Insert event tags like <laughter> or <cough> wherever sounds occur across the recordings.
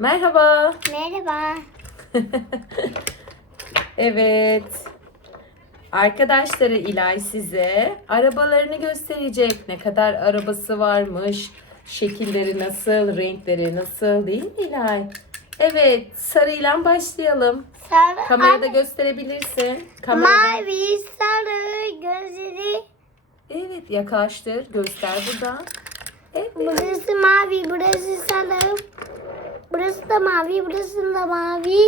Merhaba. Merhaba. <laughs> Evet. Arkadaşları İlay size arabalarını gösterecek. Ne kadar arabası varmış, şekilleri nasıl, renkleri nasıl değil mi İlay? Evet, sarıyla başlayalım. Sarı. Kamerada Ay, gösterebilirsin. Kamerada. Mavi, sarı, gözleri. Evet, yaklaştır, göster burada. Evet. Burası mavi. Burası da mavi, burası da mavi.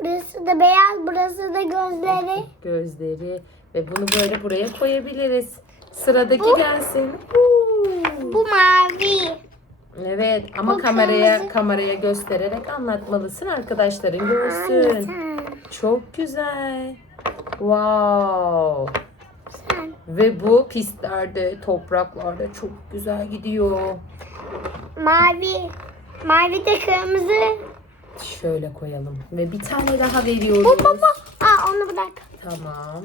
Burası da beyaz, burası da gözleri. <laughs> Gözleri ve bunu böyle buraya koyabiliriz. Sıradaki Bu- gelsin. Huu. Bu mavi. Evet ama Bu kameraya kırmızı. kameraya göstererek anlatmalısın arkadaşların görsün. Sen, Çok güzel. Wow. sen. Ve bu pistlerde, topraklarda çok güzel gidiyor. Mavi. Mavi de kırmızı. Şöyle koyalım. Ve bir tane daha veriyoruz. Bu bu bu. Aa onu bırak. Tamam.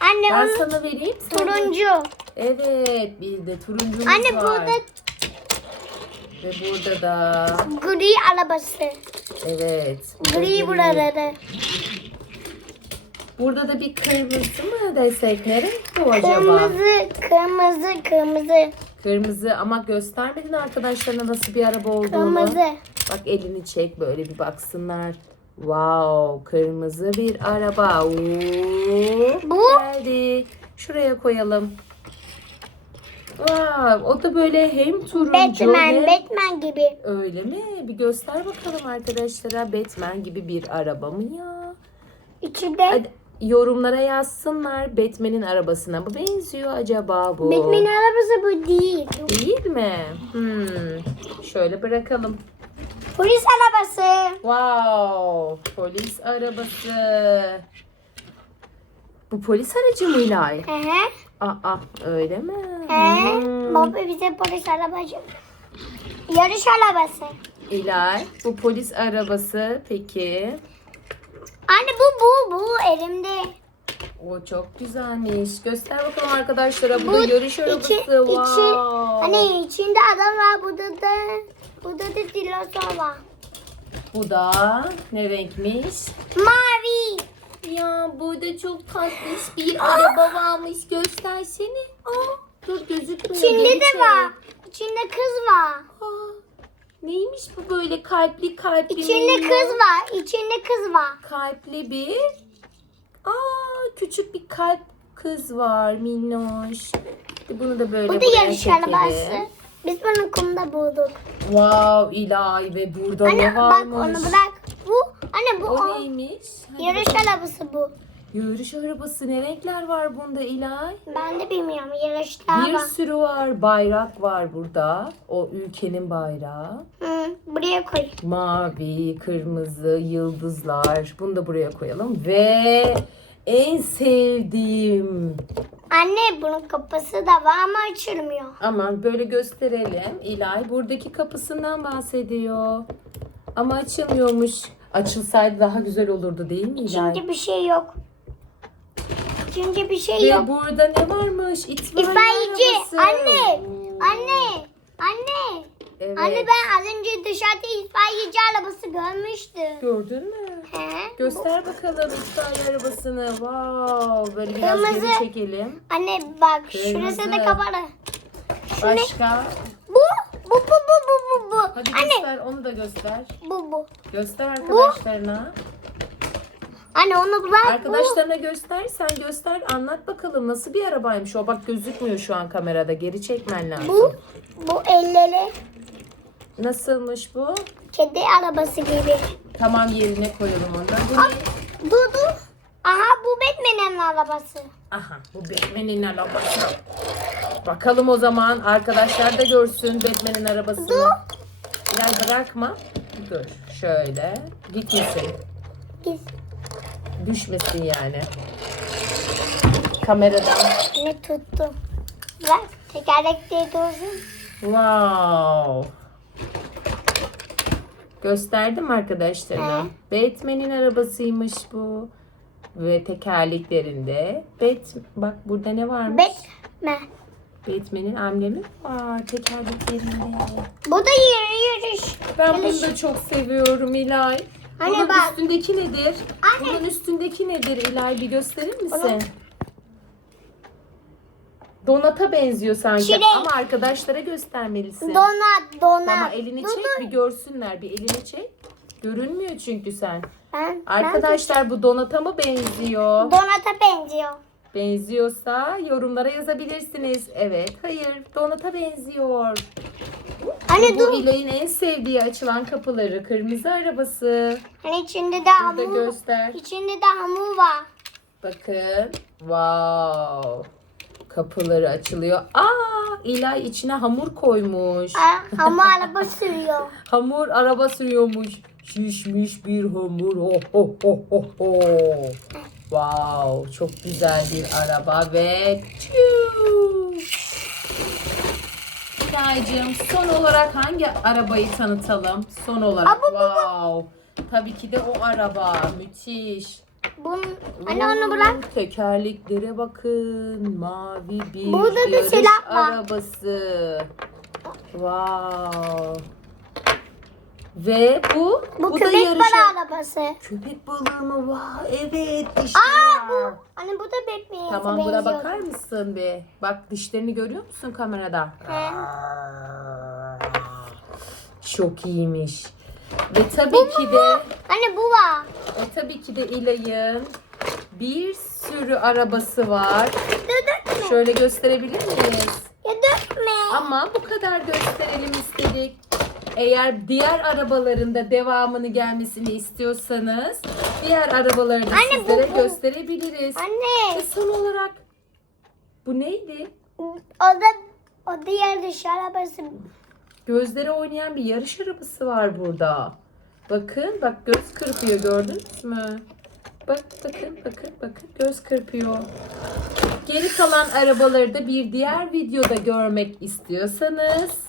Anne Ben onu sana vereyim. Sen turuncu. Evet, bir de turuncumuz Anne var. burada Ve burada da gri arabası. evet. Gri buraları. Burada da bir kırmızı mı desek ne renk bu acaba? Kırmızı, kırmızı, kırmızı. Kırmızı ama göstermedin arkadaşlarına nasıl bir araba olduğunu. Kırmızı. Bak elini çek böyle bir baksınlar. Wow, kırmızı bir araba. Oo, Bu? Geldi. Şuraya koyalım. Wow, o da böyle hem turuncu Batman, hem... Batman gibi. Öyle mi? Bir göster bakalım arkadaşlara. Batman gibi bir araba mı ya? İçinde Hadi yorumlara yazsınlar. Batman'in arabasına mı benziyor acaba bu? Batman arabası bu değil. Değil mi? Hmm. Şöyle bırakalım. Polis arabası. Wow, polis arabası. Bu polis aracı mı İlay? Hı hı. Aa, öyle mi? He. Hmm. Baba bize polis arabası. Yarış arabası. İlay, bu polis arabası peki? Anne bu bu bu elimde. O çok güzelmiş. Göster bakalım arkadaşlara. Bu, da içi- arabası. içi- wow. Hani içinde adam var. Burada da burada da dinozor var. Bu da ne renkmiş? Mavi. Ya burada çok tatlış bir araba varmış. Göstersene. Aa, dur gözükmüyor. İçinde Geri de çevir. var. İçinde kız var. Aa, neymiş bu böyle kalpli kalpli? İçinde minnoş? kız var. İçinde kız var. Kalpli bir. Aa, küçük bir kalp kız var minnoş. Bunu da böyle Bu da yarış arabası. Biz bunu kumda bulduk. Wow İlay ve burada Anne ne bak varmış? onu bırak. Bu anne bu O o. neymiş? Hadi Yarış bakalım. arabası bu. Yarış arabası ne renkler var bunda İlay? Ben de bilmiyorum. Yarışta Bir var. sürü var. Bayrak var burada. O ülkenin bayrağı. Hı, buraya koy. Mavi, kırmızı, yıldızlar. Bunu da buraya koyalım. Ve en sevdiğim. Anne bunun kapısı da var ama açılmıyor. Aman böyle gösterelim. İlay buradaki kapısından bahsediyor. Ama açılmıyormuş. Açılsaydı daha güzel olurdu değil mi İlay? İçinde bir şey yok. İçinde bir şey Ve yok. burada ne varmış? İtfaiye İtfaiyeci. arabası. Anne. Anne. Anne. Evet. Anne ben az önce dışarıda itfaiyeci arabası görmüştüm. Gördün mü? He? Göster bakalım itfaiye arabasını. Wow. Böyle biraz Kırmızı. geri çekelim. Anne bak Kırmızı. şurası da kapalı. Başka? Bu. Bu bu bu bu bu bu. Hadi Anne göster. Onu da göster. bu bu. Göster arkadaşlarına. Anne onu bırak. Arkadaşlarına göster. Sen göster. Anlat bakalım nasıl bir arabaymış o. Bak gözükmüyor şu an kamerada. Geri çekmen lazım. Bu. Bu elleri Nasılmış bu? kedi arabası gibi. Tamam yerine koyalım onu. Bu ne? Dur dur. Aha bu Batman'in arabası. Aha bu Batman'in arabası. Bakalım o zaman arkadaşlar da görsün Batman'in arabasını. Biraz bırakma. Dur şöyle. Gitmesin. Git. Düşmesin yani. Kameradan. Ne tuttu? Bırak. Tekerlekleri dursun. Wow. Gösterdim arkadaşlarına. Batman'in arabasıymış bu. Ve tekerleklerinde. Bat bak burada ne varmış? Batman. Batman'in amblemi var tekerleklerinde. Bu da yürü yürüyüş. Ben bunu da çok seviyorum İlay. Anne Bunun bak. üstündeki nedir? Anne. Bunun üstündeki nedir İlay bir gösterir misin? Donata benziyor sanki Çilek. ama arkadaşlara göstermelisin. Donat, donat. Tamam elini çek dur. bir görsünler. Bir elini çek. Görünmüyor çünkü sen. Ben, Arkadaşlar bu donata mı benziyor? ben donata benziyor. Benziyorsa yorumlara yazabilirsiniz. Evet, hayır. Donata benziyor. Anne bu dur. İlay'ın en sevdiği açılan kapıları. Kırmızı arabası. Hani içinde de Burada hamur. göster. İçinde de hamur var. Bakın. Wow. Kapıları açılıyor. Aa, İlay içine hamur koymuş. Ha, hamur araba <laughs> sürüyor. Hamur araba sürüyormuş. Şişmiş bir hamur. Oh, oh, oh, oh, oh. Wow, çok güzel bir araba ve tüü. İlaycığım son olarak hangi arabayı tanıtalım? Son olarak. Aa, bu, bu, bu. wow. Tabii ki de o araba. Müthiş. Bunun, anne onu bırak. Tekerleklere bakın. Mavi bir Burada da yarış silah var. arabası. Wow. Ve bu, Bu, da köpek yarış balığı arabası. Köpek balığı mı? Wow, evet işte. Aa bu. Anne bu da Batman'e Tamam buna benziyor. bakar mısın bir? Bak dişlerini görüyor musun kamerada? He. Çok iyiymiş. Ve tabii ki de Anne bu var. ve tabii ki de İlay'ın bir sürü arabası var. Dökme. Şöyle gösterebilir miyiz? Ya dökme. Ama bu kadar gösterelim istedik. Eğer diğer arabaların da devamını gelmesini istiyorsanız diğer arabaları da Anne, bu- sizlere bu- gösterebiliriz. Ve Anne. son olarak bu neydi? O da o diğer dış arabası. Gözleri oynayan bir yarış arabası var burada. Bakın bak göz kırpıyor gördünüz mü? Bak bakın bakın bakın göz kırpıyor. Geri kalan arabaları da bir diğer videoda görmek istiyorsanız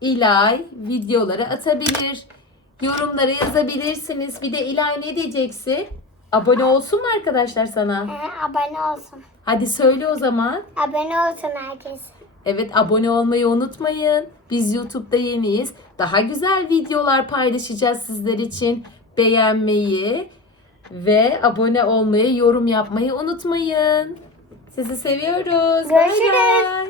İlay videoları atabilir. Yorumlara yazabilirsiniz. Bir de İlay ne diyeceksin? Abone olsun mu arkadaşlar sana? He, abone olsun. Hadi söyle o zaman. Abone olsun herkes. Evet abone olmayı unutmayın. Biz YouTube'da yeniyiz. Daha güzel videolar paylaşacağız sizler için. Beğenmeyi ve abone olmayı, yorum yapmayı unutmayın. Sizi seviyoruz. Görüşürüz. bay.